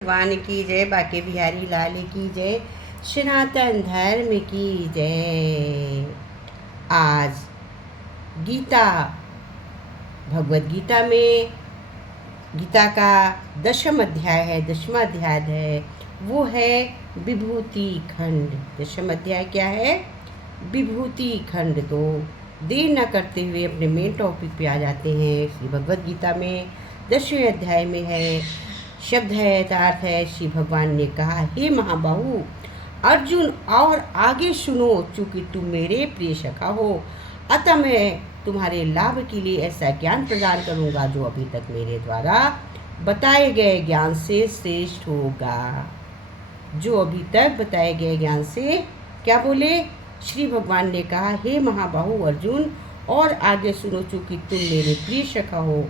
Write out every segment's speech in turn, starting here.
भगवान की जय, बाके बिहारी लाल की जय, सनातन धर्म की जय। आज गीता, भगवत गीता में गीता का 10वां अध्याय है, 10वां अध्याय है, वो है विभूति खंड। 10वां अध्याय क्या है? विभूति खंड। तो देर न करते हुए अपने मेन टॉपिक पे आ जाते हैं। श्री भगवत गीता में 10वें अध्याय में है, शब्द है, यथार्थ है। श्री भगवान ने कहा, हे महाबाहु अर्जुन, और आगे सुनो, चूंकि तुम मेरे प्रिय सखा हो, अतः मैं तुम्हारे लाभ के लिए ऐसा ज्ञान प्रदान करूंगा जो अभी तक मेरे द्वारा बताए गए ज्ञान से श्रेष्ठ होगा। जो अभी तक बताए गए ज्ञान से क्या बोले? श्री भगवान ने कहा, हे महाबाहु अर्जुन, और आगे सुनो, चूंकि तुम मेरे प्रिय सखा हो,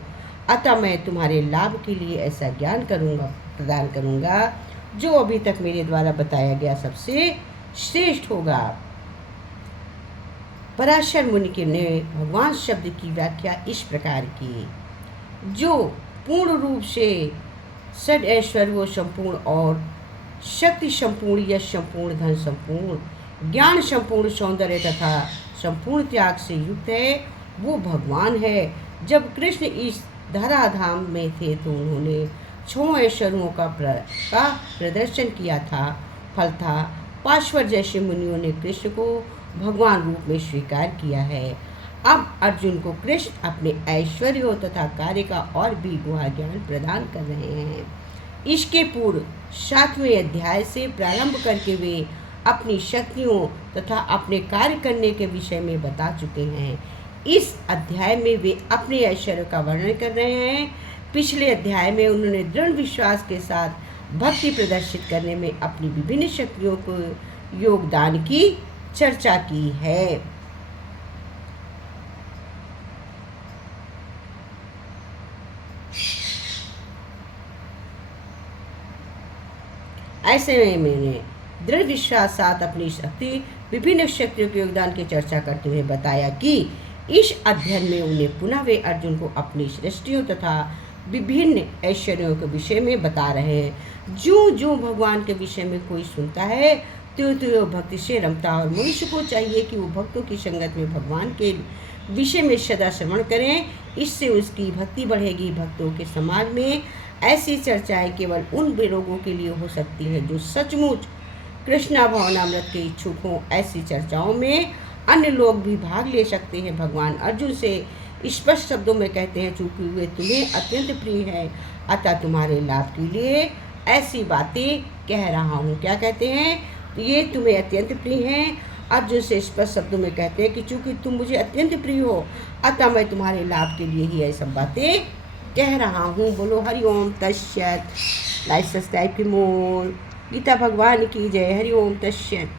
अतः मैं तुम्हारे लाभ के लिए ऐसा ज्ञान प्रदान करूंगा जो अभी तक मेरे द्वारा बताया गया सबसे श्रेष्ठ होगा। पराशर मुनि ने भगवान शब्द की व्याख्या इस प्रकार की, जो पूर्ण रूप से सद ऐश्वर्य संपूर्ण और शक्ति संपूर्ण, यश संपूर्ण, धन संपूर्ण, ज्ञान संपूर्ण, सौंदर्य तथा संपूर्ण त्याग से युक्त है, वो भगवान है। जब कृष्ण इस धराधाम में थे तो उन्होंने 6 ऐश्वर्यों का प्रदर्शन किया था। फल था, पार्श्वर जैसे मुनियों ने कृष्ण को भगवान रूप में स्वीकार किया है। अब अर्जुन को कृष्ण अपने ऐश्वर्यों तथा कार्य का और भी गुहा ज्ञान प्रदान कर रहे हैं। इसके पूर्व 7वें अध्याय से प्रारंभ करके वे अपनी शक्तियों तथा अपने कार्य करने के विषय में बता चुके हैं। इस अध्याय में वे अपने ऐश्वर्य का वर्णन कर रहे हैं। पिछले अध्याय में उन्होंने दृढ़ विश्वास के साथ भक्ति प्रदर्शित करने में अपनी विभिन्न शक्तियों को योगदान की चर्चा की है। ऐसे में मैंने दृढ़ विश्वास साथ अपनी शक्ति विभिन्न शक्तियों के योगदान की चर्चा करते हुए बताया कि इस अध्ययन में उन्हें पुनः वे अर्जुन को अपनी सृष्टियों तथा विभिन्न ऐश्वर्यों के विषय में बता रहे हैं। जो जो भगवान के विषय में कोई सुनता है तो भक्ति से रमता, और मनुष्य को चाहिए कि वो भक्तों की संगत में भगवान के विषय में सदा श्रवण करें। इससे उसकी भक्ति बढ़ेगी। भक्तों के समाज में ऐसी चर्चाएं केवल उन लोगों के लिए हो सकती है जो सचमुच कृष्णा भावनामृत के इच्छुक हों। ऐसी चर्चाओं में अन्य लोग भी भाग ले सकते हैं। भगवान अर्जुन से स्पष्ट शब्दों में कहते हैं, चूंकि वे तुम्हें अत्यंत प्रिय हैं, अतः तुम्हारे लाभ के लिए ऐसी बातें कह रहा हूँ। क्या कहते हैं? ये तुम्हें अत्यंत प्रिय हैं। अर्जुन से स्पष्ट शब्दों में कहते हैं कि चूंकि तुम मुझे अत्यंत प्रिय हो, अतः मैं तुम्हारे लाभ के लिए ही ऐसी बातें कह रहा हूँ। बोलो हरि ओम तस्सत। लाइक सब्सक्राइब की मोर। गीता भगवान की जय। हरि ओम तस्सत।